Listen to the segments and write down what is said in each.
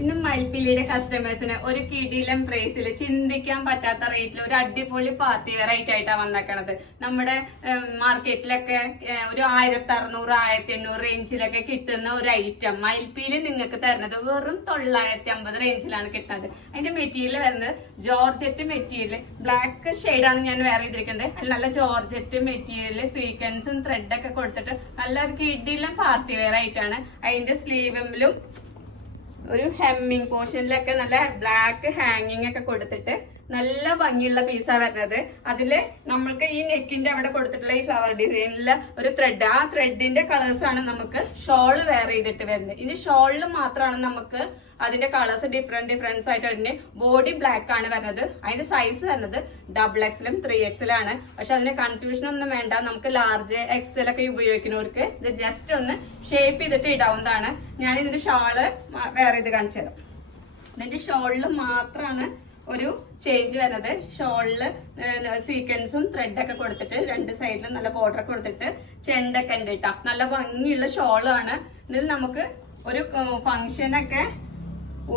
ഇന്ന് മയിൽപ്പിള്ളിയുടെ കസ്റ്റമേഴ്സിന് ഒരു കിടിലം പ്രൈസിൽ ചിന്തിക്കാൻ പറ്റാത്ത റേറ്റിൽ ഒരു അടിപൊളി പാർട്ടി വെയർ ആയിട്ടാണ് വന്നേക്കണത്. നമ്മുടെ മാർക്കറ്റിലൊക്കെ ഒരു 1600 1800 റേഞ്ചിലൊക്കെ കിട്ടുന്ന ഒരു ഐറ്റം മയിൽപ്പിള്ളി നിങ്ങൾക്ക് തരുന്നത് വെറും 950 റേഞ്ചിലാണ് കിട്ടുന്നത്. അതിന്റെ മെറ്റീരിയൽ വരുന്നത് ജോർജറ്റ് മെറ്റീരിയൽ, ബ്ലാക്ക് ഷെയ്ഡാണ് ഞാൻ വെയർ ചെയ്തിരിക്കുന്നത്. അതിൽ നല്ല ജോർജറ്റ് മെറ്റീരിയൽ സ്വീക്വൻസും ത്രെഡൊക്കെ കൊടുത്തിട്ട് നല്ലൊരു കിടിലം പാർട്ടി വെയർ ആയിട്ടാണ്. അതിന്റെ സ്ലീവിലും ഒരു ഹെമ്മിങ് പോർഷനിലൊക്കെ നല്ല ബ്ലാക്ക് ഹാങ്ങിങ് ഒക്കെ കൊടുത്തിട്ട് നല്ല ഭംഗിയുള്ള പീസാ വരുന്നത്. അതില് നമ്മൾക്ക് ഈ നെക്കിന്റെ അവിടെ കൊടുത്തിട്ടുള്ള ഈ ഫ്ലവർ ഡിസൈനില് ഒരു ത്രെഡ്, ആ ത്രെഡിന്റെ കളേഴ്സ് ആണ് നമുക്ക് ഷോള് വെയർ ചെയ്തിട്ട് വരുന്നത്. ഇനി ഷോളിൽ മാത്രമാണ് നമുക്ക് അതിന്റെ കളേഴ്സ് ഡിഫറൻസ് ആയിട്ട് വരുന്നത്. ബോഡി ബ്ലാക്ക് ആണ് വരുന്നത്. അതിന്റെ സൈസ് വരുന്നത് XXL 3XL ആണ്. പക്ഷെ അതിന് കൺഫ്യൂഷൻ ഒന്നും വേണ്ട. നമുക്ക് ലാർജ് XL ഒക്കെ ഉപയോഗിക്കുന്നവർക്ക് ഇത് ജസ്റ്റ് ഒന്ന് ഷേപ്പ് ചെയ്തിട്ട് ഇടാവുന്നതാണ്. ഞാൻ ഇതിന്റെ ഷോള് വെയർ ചെയ്ത് കാണിച്ചു തരാം. ഇതിന്റെ ഷോളിൽ മാത്രമാണ് ഒരു ചേഞ്ച് വരുന്നത്. ഷോളില് സ്വീക്വൻസും ത്രെഡൊക്കെ കൊടുത്തിട്ട് രണ്ട് സൈഡിലും നല്ല ബോർഡർ കൊടുത്തിട്ട് ചെണ്ടൊക്കെ ഉണ്ട് കേട്ടോ. നല്ല ഭംഗിയുള്ള ഷോളാണ്. ഇതിൽ നമുക്ക് ഒരു ഫംഗ്ഷനൊക്കെ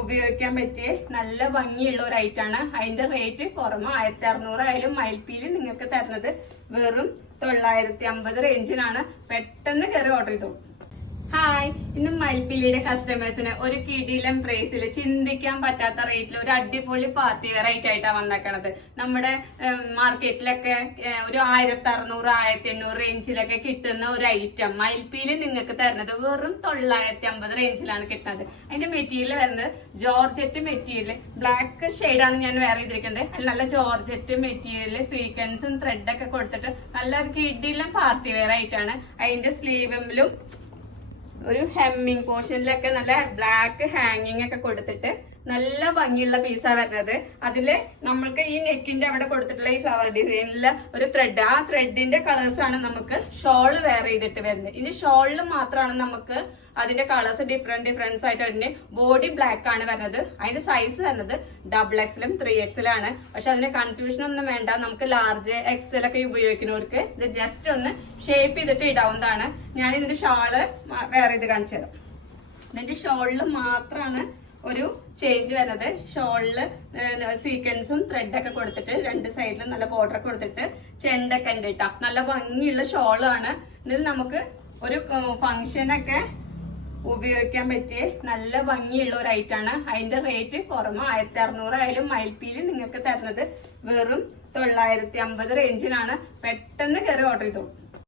ഉപയോഗിക്കാൻ പറ്റിയ നല്ല ഭംഗിയുള്ള ഒരു ഐറ്റാണ്. അതിന്റെ റേറ്റ് പുറമെ 1600 ആയാലും മയിൽപ്പിയിൽ നിങ്ങൾക്ക് തരുന്നത് വെറും 950 റേഞ്ചിനാണ്. പെട്ടെന്ന് കയറി ഓർഡർ ചെയ്തോളൂ. ഹായ്, ഇന്ന് മയിൽപ്പിള്ളിയുടെ കസ്റ്റമേഴ്സിന് ഒരു കിടിലം പ്രൈസിൽ ചിന്തിക്കാൻ പറ്റാത്ത റേറ്റിൽ ഒരു അടിപൊളി പാർട്ടി വെയർ ആയിട്ടാണ് വന്നേക്കണത്. നമ്മുടെ മാർക്കറ്റിലൊക്കെ ഒരു 1600 1800 റേഞ്ചിലൊക്കെ കിട്ടുന്ന ഒരു ഐറ്റം മയിൽപ്പിയിൽ നിങ്ങൾക്ക് തരുന്നത് വെറും 950 റേഞ്ചിലാണ് കിട്ടുന്നത്. അതിന്റെ മെറ്റീരിയൽ വരുന്നത് ജോർജറ്റ് മെറ്റീരിയൽ, ബ്ലാക്ക് ഷെയ്ഡാണ് ഞാൻ വെയർ ചെയ്തിരിക്കുന്നത്. അതിൽ നല്ല ജോർജറ്റ് മെറ്റീരിയൽ സ്വീക്വൻസും ത്രെഡൊക്കെ കൊടുത്തിട്ട് നല്ലൊരു കിടിലം പാർട്ടി വെയർ ആയിട്ടാണ്. അതിന്റെ സ്ലീവിലും ഒരു ഹെമ്മിങ് പോർഷനിലൊക്കെ നല്ല ബ്ലാക്ക് ഹാങ്ങിങ് ഒക്കെ കൊടുത്തിട്ട് നല്ല ഭംഗിയുള്ള പീസാ വരുന്നത്. അതില് നമ്മൾക്ക് ഈ നെക്കിന്റെ അവിടെ കൊടുത്തിട്ടുള്ള ഈ ഫ്ലവർ ഡിസൈനില് ഒരു ത്രെഡ്, ആ ത്രെഡിന്റെ കളേഴ്സ് ആണ് നമുക്ക് ഷോള് വെയർ ചെയ്തിട്ട് വരുന്നത്. ഇനി ഷോളിൽ മാത്രമാണ് നമുക്ക് അതിന്റെ കളേഴ്സ് ഡിഫറൻസ് ആയിട്ട് വരുന്നത്. ബോഡി ബ്ലാക്ക് ആണ് വരുന്നത്. അതിന്റെ സൈസ് വരുന്നത് XXL 3XL ആണ്. പക്ഷെ അതിന് കൺഫ്യൂഷൻ ഒന്നും വേണ്ട. നമുക്ക് ലാർജ് XL ഒക്കെ ഉപയോഗിക്കുന്നവർക്ക് ഇത് ജസ്റ്റ് ഒന്ന് ഷേപ്പ് ചെയ്തിട്ട് ഇടാവുന്നതാണ്. ഞാൻ ഇതിന്റെ ഷോള് വെയർ ചെയ്ത് കാണിച്ചു തരാം. ഇതിന്റെ ഷോളിൽ മാത്രമാണ് ഒരു ചേഞ്ച് വരുന്നത്. ഷോളില് സ്വീക്വൻസും ത്രെഡൊക്കെ കൊടുത്തിട്ട് രണ്ട് സൈഡിലും നല്ല ബോർഡർ കൊടുത്തിട്ട് ചെണ്ടൊക്കെ ഉണ്ട് കേട്ടോ. നല്ല ഭംഗിയുള്ള ഷോളാണ്. ഇതിൽ നമുക്ക് ഒരു ഫംഗ്ഷനൊക്കെ ഉപയോഗിക്കാൻ പറ്റിയ നല്ല ഭംഗിയുള്ള ഒരു ഐറ്റാണ്. അതിന്റെ റേറ്റ് പുറമെ 1600 ആയാലും മയിൽപ്പിയിൽ നിങ്ങൾക്ക് തരുന്നത് വെറും 950 റേഞ്ചിനാണ്. പെട്ടെന്ന് കയറി ഓർഡർ ചെയ്തോളൂ.